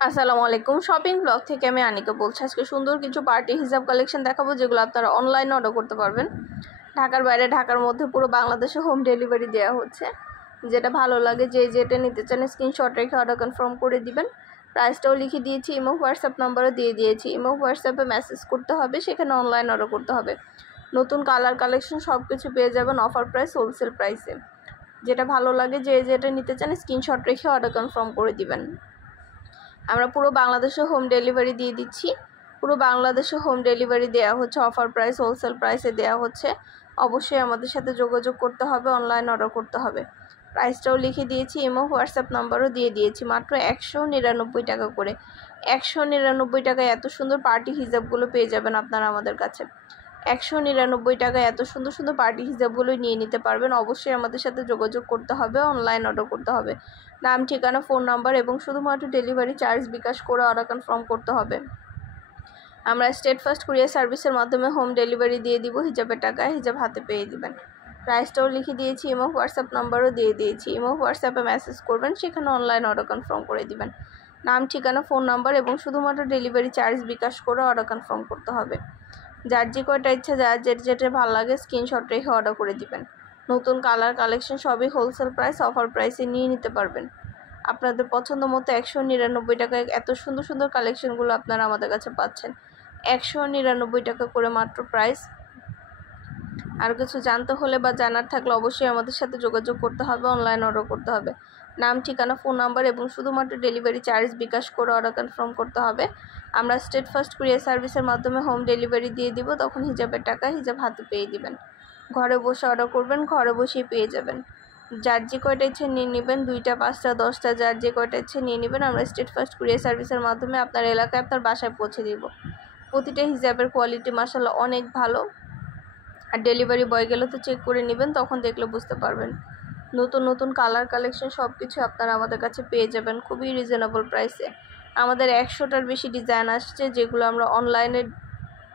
আসসালামু আলাইকুম। Shopping blog থেকে আমি আনিকা বলছি। আজকে সুন্দর কিছু পার্টি হিজাব কালেকশন দেখাবো, যেগুলো আপনারা অনলাইনে অর্ডার করতে পারবেন। ঢাকার বাইরে, ঢাকার মধ্যে পুরো বাংলাদেশে হোম ডেলিভারি দেওয়া হচ্ছে। যেটা ভালো লাগে, যেটা নিতে চান স্ক্রিনশট রেখে অর্ডার কনফার্ম করে দিবেন। প্রাইসটাও লিখে দিয়েছি, ইমো হোয়াটসঅ্যাপ নাম্বারও দিয়ে দিয়েছি। ইমো হোয়াটসঅ্যাপে মেসেজ করতে হবে, সেখানে অনলাইন অর্ডার করতে হবে। নতুন কালার কালেকশন সব কিছু পেয়ে যাবেন অফার প্রাইস, হোলসেল প্রাইসে। যেটা ভালো লাগে, যেটা নিতে চান স্ক্রিনশট রেখে অর্ডার কনফার্ম করে দিবেন। আমরা পুরো বাংলাদেশে হোম ডেলিভারি দিয়ে দিচ্ছি। পুরো বাংলাদেশে হোম ডেলিভারি দেওয়া হচ্ছে, অফার প্রাইস, হোলসেল প্রাইসে দেওয়া হচ্ছে। অবশ্যই আমাদের সাথে যোগাযোগ করতে হবে, অনলাইন অর্ডার করতে হবে। প্রাইসটাও লিখে দিয়েছি, ইমো হোয়াটসঅ্যাপ নাম্বারও দিয়ে দিয়েছি। মাত্র 199 টাকা করে। 199 টাকায় এত সুন্দর পার্টি হিজাবগুলো পেয়ে যাবেন আপনারা আমাদের কাছে। 199 টাকায় এত সুন্দর সুন্দর পার্টি হিজাবগুলো নিয়ে নিতে পারবেন। অবশ্যই আমাদের সাথে যোগাযোগ করতে হবে, অনলাইন অর্ডার করতে হবে। নাম, ঠিকানা, ফোন নাম্বার এবং শুধুমাত্র ডেলিভারি চার্জ বিকাশ করে অর্ডার কনফার্ম করতে হবে। আমরা স্টেট ফার্স্ট কুরিয়ার সার্ভিসের মাধ্যমে হোম ডেলিভারি দিয়ে দিব। হিজাবের টাকায় হিজাব হাতে পেয়ে দিবেন। প্রাইসটাও লিখে দিয়েছি, ইমো হোয়াটসঅ্যাপ নাম্বারও দিয়ে দিয়েছি। ইমো হোয়াটসঅ্যাপে মেসেজ করবেন, সেখানে অনলাইন অর্ডার কনফার্ম করে দিবেন। নাম, ঠিকানা, ফোন নাম্বার এবং শুধুমাত্র ডেলিভারি চার্জ বিকাশ করে অর্ডার কনফার্ম করতে হবে। যার যে কয়টা ইচ্ছা, যার যেটা ভালো লাগে স্ক্রিনশট রেখে অর্ডার করে দিবেন। নতুন কালার কালেকশন সবই হোলসেল প্রাইস, অফার প্রাইসে নিয়ে নিতে পারবেন। আপনাদের পছন্দ মতো 199 টাকায় এত সুন্দর সুন্দর কালেকশনগুলো আপনারা আমাদের কাছে পাচ্ছেন। 199 টাকা করে মাত্র প্রাইস। আর কিছু জানতে হলে বা জানার থাকলে অবশ্যই আমাদের সাথে যোগাযোগ করতে হবে, অনলাইন অর্ডার করতে হবে। নাম, ঠিকানা, ফোন নাম্বার এবং শুধুমাত্র ডেলিভারি চার্জ বিকাশ করে অর্ডার কনফার্ম করতে হবে। আমরা স্টেট ফার্স্ট কুরিয়ার সার্ভিসের মাধ্যমে হোম ডেলিভারি দিয়ে দিব। তখন হিজাবের টাকা হিজাব হাতে পেয়ে দিবেন। ঘরে বসে অর্ডার করবেন, ঘরে বসেই পেয়ে যাবেন। যার যে কয়টা ইচ্ছে নিয়ে নেবেন, 2টা, 5টা, 10টা, যার যে কয়টা ইচ্ছে নিয়ে নেবেন। আমরা স্টেট ফার্স্ট কুরিয়ার সার্ভিসের মাধ্যমে আপনার এলাকায়, আপনার বাসায় পৌঁছে দিব। প্রতিটা হিজাবের কোয়ালিটি মাশাআল্লাহ অনেক ভালো। আর ডেলিভারি বয় গেলে তো চেক করে নেবেন, তখন দেখলে বুঝতে পারবেন। নতুন নতুন কালার কালেকশন সব কিছু আপনারা আমাদের কাছে পেয়ে যাবেন খুবই রিজনেবল প্রাইসে। আমাদের 100টার বেশি ডিজাইন আসছে, যেগুলো আমরা অনলাইনে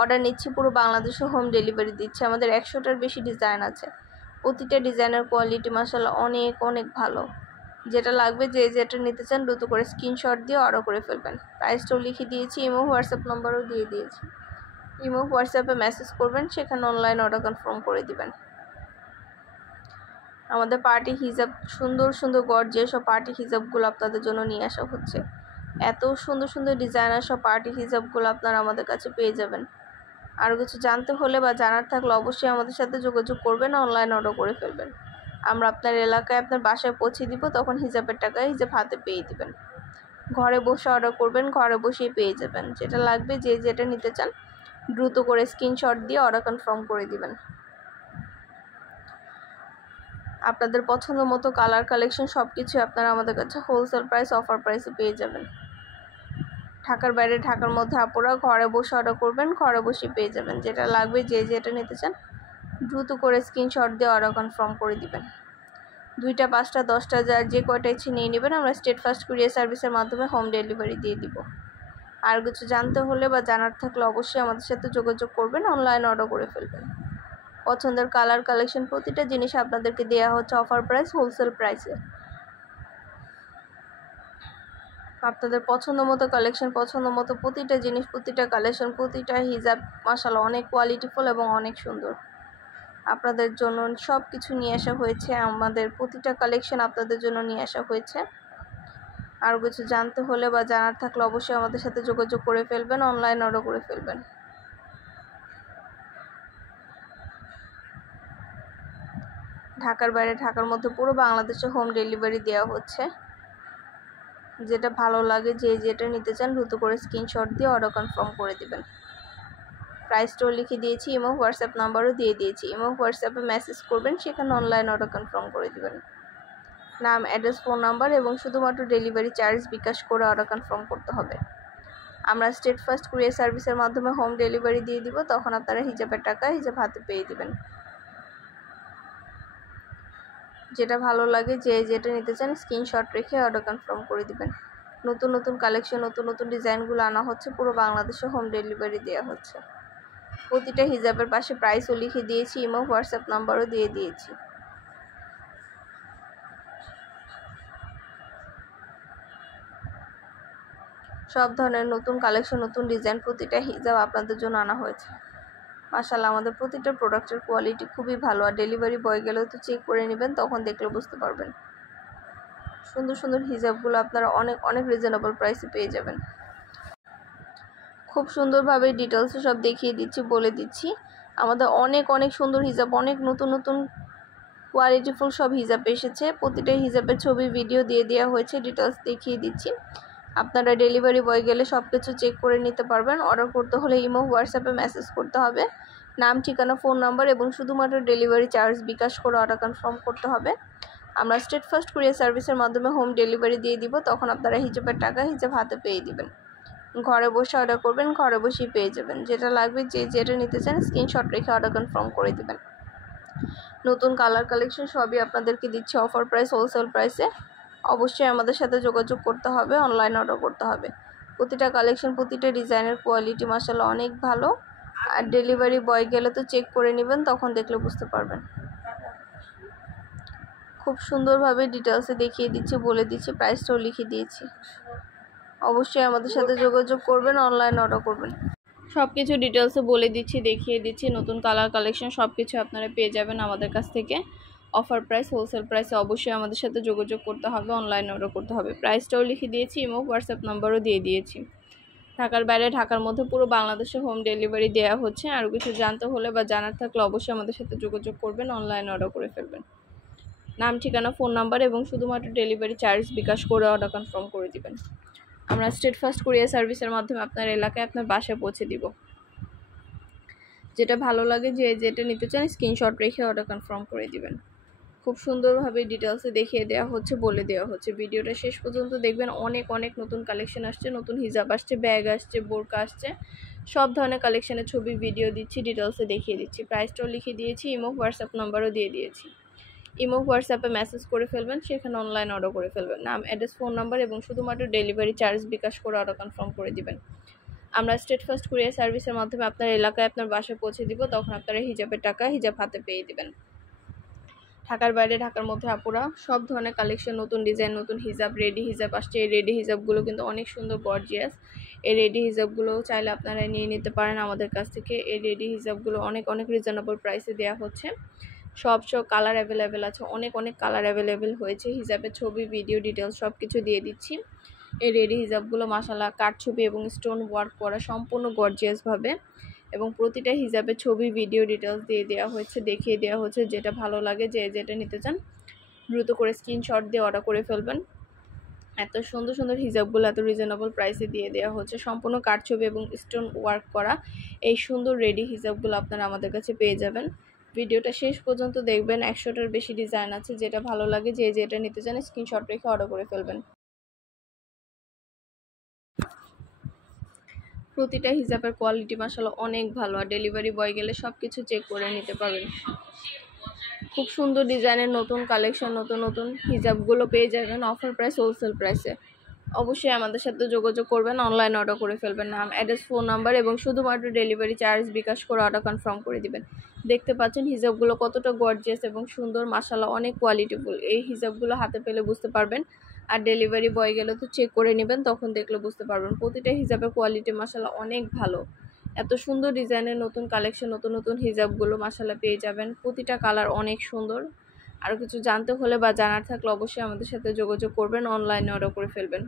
অর্ডার নিচ্ছি, পুরো বাংলাদেশে হোম ডেলিভারি দিচ্ছি। আমাদের 100টার বেশি ডিজাইন আছে। প্রতিটা ডিজাইনের কোয়ালিটি মাশাআল্লাহ অনেক অনেক ভালো। যেটা লাগবে, যেটা নিতে চান দ্রুত করে স্ক্রিনশট দিয়ে অর্ডার করে ফেলবেন। প্রাইসটাও লিখে দিয়েছি, ইমো হোয়াটসঅ্যাপ নাম্বারও দিয়ে দিয়েছি। ইমো হোয়াটসঅ্যাপে মেসেজ করবেন, সেখানে অনলাইন অর্ডার কনফার্ম করে দিবেন। আমাদের পার্টি হিজাব, সুন্দর সুন্দর গর্জিয়াস সব পার্টি হিজাবগুলো আপনাদের জন্য নিয়ে আসা হচ্ছে। এত সুন্দর সুন্দর ডিজাইনার সব পার্টি হিজাবগুলো আপনারা আমাদের কাছে পেয়ে যাবেন। আরও কিছু জানতে হলে বা জানার থাকলে অবশ্যই আমাদের সাথে যোগাযোগ করবেন, অনলাইন অর্ডার করে ফেলবেন। আমরা আপনার এলাকায়, আপনার বাসায় পৌঁছে দিব। তখন হিজাবের টাকা হিজাব হাতে পেয়ে দিবেন। ঘরে বসে অর্ডার করবেন, ঘরে বসেই পেয়ে যাবেন। যেটা লাগবে, যেটা নিতে চান দ্রুত করে স্ক্রিনশট দিয়ে অর্ডার কনফার্ম করে দিবেন। আপনাদের পছন্দ মতো কালার কালেকশন সব কিছু আপনারা আমাদের কাছে হোলসেল প্রাইস, অফার প্রাইসে পেয়ে যাবেন। ঢাকার বাইরে, ঢাকার মধ্যে আপুরা ঘরে বসে অর্ডার করবেন, ঘরে বসে পেয়ে যাবেন। যেটা লাগবে, যেটা নিতে চান দ্রুত করে স্ক্রিনশট দিয়ে অর্ডার কনফার্ম করে দিবেন। 2টা, 5টা, 10টা, যার যে কয়টা ইচ্ছে নিয়ে নেবেন। আমরা স্টেট ফার্স্ট কুরিয়ার সার্ভিসের মাধ্যমে হোম ডেলিভারি দিয়ে দিব। আর কিছু জানতে হলে বা জানার থাকলে অবশ্যই আমাদের সাথে যোগাযোগ করবেন, অনলাইন অর্ডার করে ফেলবেন। পছন্দের কালার কালেকশন প্রতিটা জিনিস আপনাদেরকে দেওয়া হচ্ছে অফার প্রাইস, হোলসেল প্রাইসে। আপনাদের পছন্দ মতো কালেকশন, পছন্দ মতো প্রতিটা জিনিস, প্রতিটা কালেকশন, প্রতিটা হিজাব মাশাআল্লাহ অনেক কোয়ালিটিফুল এবং অনেক সুন্দর। আপনাদের জন্য সব কিছু নিয়ে আসা হয়েছে, আমাদের প্রতিটা কালেকশন আপনাদের জন্য নিয়ে আসা হয়েছে। আর কিছু জানতে হলে বা জানার থাকলে অবশ্যই আমাদের সাথে যোগাযোগ করে ফেলবেন, অনলাইন অর্ডার করে ফেলবেন। ঢাকার বাইরে, ঢাকার মধ্যে পুরো বাংলাদেশে হোম ডেলিভারি দেওয়া হচ্ছে। যেটা ভালো লাগে, যেটা নিতে চান দ্রুত করে স্ক্রিনশট দিয়ে অর্ডার কনফার্ম করে দিবেন। প্রাইসটাও লিখে দিয়েছি, ইমো হোয়াটসঅ্যাপ নাম্বারও দিয়ে দিয়েছি। ইমো হোয়াটসঅ্যাপে মেসেজ করবেন, সেখানে অনলাইন অর্ডার কনফার্ম করে দিবেন। নাম, অ্যাড্রেস, ফোন নাম্বার এবং শুধুমাত্র ডেলিভারি চার্জ বিকাশ করে অর্ডার কনফার্ম করতে হবে। আমরা স্টেট ফার্স্ট কুরিয়ার সার্ভিসের মাধ্যমে হোম ডেলিভারি দিয়ে দিব। তখন আপনারা হিজাবের টাকা হিজাব হাতে পেয়ে দিবেন। যেটা ভালো লাগে, যেটা নিতে চান স্ক্রিনশট রেখে অর্ডার কনফার্ম করে দিবেন। নতুন নতুন কালেকশন, নতুন নতুন ডিজাইনগুলো আনা হচ্ছে, পুরো বাংলাদেশে হোম ডেলিভারি দেওয়া হচ্ছে। প্রতিটা হিজাবের পাশে প্রাইসও লিখে দিয়েছি, ইমো হোয়াটসঅ্যাপ নাম্বারও দিয়ে দিয়েছি। সব ধরনের নতুন কালেকশন, নতুন ডিজাইন, প্রতিটা হিজাব আপনাদের জন্য আনা হয়েছে। মাশাআল্লাহ, আমাদের প্রতিটা প্রোডাক্টের কোয়ালিটি খুবই ভালো। আর ডেলিভারি বয় গেলেও তো চেক করে নেবেন, তখন দেখলে বুঝতে পারবেন। সুন্দর সুন্দর হিজাবগুলো আপনারা অনেক অনেক রিজনেবল প্রাইসে পেয়ে যাবেন। খুব সুন্দরভাবে ডিটেলসে সব দেখিয়ে দিচ্ছি, বলে দিচ্ছি। আমাদের অনেক অনেক সুন্দর হিজাব, অনেক নতুন নতুন কোয়ালিটিফুল সব হিজাব এসেছে। প্রতিটা হিজাবের ছবি ভিডিও দিয়ে দেওয়া হয়েছে, ডিটেলস দেখিয়ে দিচ্ছি। আপনারা ডেলিভারি বয় গেলে সব কিছু চেক করে নিতে পারবেন। অর্ডার করতে হলে ইমো, হোয়াটসঅ্যাপে মেসেজ করতে হবে, নাম, ঠিকানা, ফোন নাম্বার এবং শুধুমাত্র ডেলিভারি চার্জ বিকাশ করে অর্ডার কনফার্ম করতে হবে। আমরা স্টেট ফার্স্ট কুরিয়ার সার্ভিসের মাধ্যমে হোম ডেলিভারি দিয়ে দিব। তখন আপনারা হিজাবের টাকা হিজাব হাতে পেয়ে দিবেন। ঘরে বসে অর্ডার করবেন, ঘরে বসেই পেয়ে যাবেন। যেটা লাগবে, যেটা নিতে চান স্ক্রিনশট রেখে অর্ডার কনফার্ম করে দিবেন। নতুন কালার কালেকশন সবই আপনাদেরকে দিচ্ছি অফার প্রাইস, হোলসেল প্রাইসে। অবশ্যই আমাদের সাথে যোগাযোগ করতে হবে, অনলাইন অর্ডার করতে হবে। প্রতিটা কালেকশন, প্রতিটা ডিজাইনের কোয়ালিটি মাশাআল্লাহ অনেক ভালো। আর ডেলিভারি বয় গেলে তো চেক করে নেবেন, তখন দেখলে বুঝতে পারবেন। খুব সুন্দরভাবে ডিটেলসে দেখিয়ে দিচ্ছি, বলে দিচ্ছি, প্রাইসটাও লিখে দিয়েছি। অবশ্যই আমাদের সাথে যোগাযোগ করবেন, অনলাইন অর্ডার করবেন। সব কিছু ডিটেলসে বলে দিচ্ছি, দেখিয়ে দিচ্ছি। নতুন কালার কালেকশন সব কিছু আপনারা পেয়ে যাবেন আমাদের কাছ থেকে অফার প্রাইস, হোলসেল প্রাইসে। অবশ্যই আমাদের সাথে যোগাযোগ করতে হবে, অনলাইন অর্ডার করতে হবে। প্রাইসটাও লিখে দিয়েছি, ইমো, হোয়াটসঅ্যাপ নাম্বারও দিয়ে দিয়েছি। ঢাকার বাইরে, ঢাকার মধ্যে পুরো বাংলাদেশে হোম ডেলিভারি দেওয়া হচ্ছে। আরও কিছু জানতে হলে বা জানার থাকলে অবশ্যই আমাদের সাথে যোগাযোগ করবেন, অনলাইন অর্ডার করে ফেলবেন। নাম, ঠিকানা, ফোন নাম্বার এবং শুধুমাত্র ডেলিভারি চার্জ বিকাশ করে অর্ডার কনফার্ম করে দিবেন। আমরা স্টেট ফার্স্ট কুরিয়ার সার্ভিসের মাধ্যমে আপনার এলাকায় আপনার বাসায় পৌঁছে দিব। যেটা ভালো লাগে, যেটা নিতে চান স্ক্রিনশট রেখে অর্ডার কনফার্ম করে দিবেন। খুব সুন্দরভাবে ডিটেলসে দেখিয়ে দেওয়া হচ্ছে, বলে দেওয়া হচ্ছে। ভিডিওটা শেষ পর্যন্ত দেখবেন। অনেক অনেক নতুন কালেকশন আসছে, নতুন হিজাব আসছে, ব্যাগ আসছে, বোরকা আসছে। সব ধরনের কালেকশনের ছবি ভিডিও দিচ্ছি, ডিটেলসে দেখিয়ে দিচ্ছি। প্রাইসটাও লিখে দিয়েছি, ইমো, হোয়াটসঅ্যাপ নাম্বারও দিয়ে দিয়েছি। ইমো, হোয়াটসঅ্যাপে মেসেজ করে ফেলবেন, সেখানে অনলাইন অর্ডার করে ফেলবেন। নাম, অ্যাড্রেস, ফোন নাম্বার এবং শুধুমাত্র ডেলিভারি চার্জ বিকাশ করে অর্ডার কনফার্ম করে দিবেন। আমরা স্টেট ফার্স্ট কুরিয়ার সার্ভিসের মাধ্যমে আপনার এলাকায় আপনার বাসায় পৌঁছে দিব। তখন আপনারা হিজাবের টাকা হিজাব হাতে পেয়ে দিবেন। ঢাকার বাইরে, ঢাকার মধ্যে আপুরা সব ধরনের কালেকশন, নতুন ডিজাইন, নতুন হিজাব, রেডি হিজাব আসছে। এই রেডি হিজাবগুলো কিন্তু অনেক সুন্দর, গর্জিয়াস। এই রেডি হিজাবগুলো চাইলে আপনারা নিয়ে নিতে পারেন আমাদের কাছ থেকে। এই রেডি হিজাবগুলো অনেক অনেক রিজনেবল প্রাইসে দেওয়া হচ্ছে। সব কালার অ্যাভেলেবেল আছে, অনেক অনেক কালার অ্যাভেলেবেল হয়েছে। হিজাবের ছবি, ভিডিও, ডিটেলস সব কিছু দিয়ে দিচ্ছি। এই রেডি হিজাবগুলো মাশাআল্লাহ কাট ছবি এবং স্টোন ওয়ার্ক করা, সম্পূর্ণ গর্জিয়াসভাবে। এবং প্রতিটা হিজাবের ছবি, ভিডিও, ডিটেলস দিয়ে দেওয়া হয়েছে, দেখিয়ে দেওয়া হচ্ছে। যেটা ভালো লাগে, যেটা নিতে চান দ্রুত করে স্ক্রিনশট দিয়ে অর্ডার করে ফেলবেন। এত সুন্দর সুন্দর হিজাবগুলো এত রিজনেবল প্রাইসে দিয়ে দেওয়া হচ্ছে। সম্পূর্ণ কাট ছবি এবং স্টোন ওয়ার্ক করা এই সুন্দর রেডি হিজাবগুলো আপনারা আমাদের কাছে পেয়ে যাবেন। ভিডিওটা শেষ পর্যন্ত দেখবেন। 100টার বেশি ডিজাইন আছে, যেটা ভালো লাগে, যেটা নিতে চান স্ক্রিনশট রেখে অর্ডার করে ফেলবেন। প্রতিটা হিজাবের কোয়ালিটি মাশাআল্লাহ অনেক ভালো। আর ডেলিভারি বয় গেলে সব কিছু চেক করে নিতে পারবেন। খুব সুন্দর ডিজাইনের নতুন কালেকশন, নতুন নতুন হিজাবগুলো পেয়ে যাবেন অফার প্রাইস, হোলসেল প্রাইসে। অবশ্যই আমাদের সাথে যোগাযোগ করবেন, অনলাইন অর্ডার করে ফেলবেন। নাম, অ্যাড্রেস, ফোন নাম্বার এবং শুধুমাত্র ডেলিভারি চার্জ বিকাশ করে অর্ডার কনফার্ম করে দিবেন। দেখতে পাচ্ছেন হিজাবগুলো কতটা গর্জিয়াস এবং সুন্দর, মাশাআল্লাহ অনেক কোয়ালিটিফুল। এই হিজাবগুলো হাতে পেলে বুঝতে পারবেন। আর ডেলিভারি বয় গেলে তো চেক করে নেবেন, তখন দেখলে বুঝতে পারবেন। প্রতিটা হিজাবের কোয়ালিটি মাশাআল্লাহ অনেক ভালো। এত সুন্দর ডিজাইনের নতুন কালেকশন, নতুন নতুন হিজাবগুলো মাশাআল্লাহ পেয়ে যাবেন। প্রতিটা কালার অনেক সুন্দর। আর কিছু জানতে হলে বা জানার থাকলে অবশ্যই আমাদের সাথে যোগাযোগ করবেন, অনলাইনে অর্ডার করে ফেলবেন।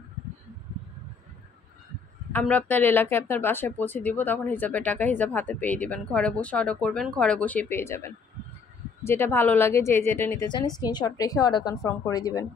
আমরা আপনার এলাকায় আপনার বাসায় পৌঁছে দিব। তখন হিজাবের টাকা হিজাব হাতে পেয়ে দিবেন। ঘরে বসে অর্ডার করবেন, ঘরে বসেই পেয়ে যাবেন। যেটা ভালো লাগে, যেটা নিতে চান স্ক্রিনশট রেখে অর্ডার কনফার্ম করে দিবেন।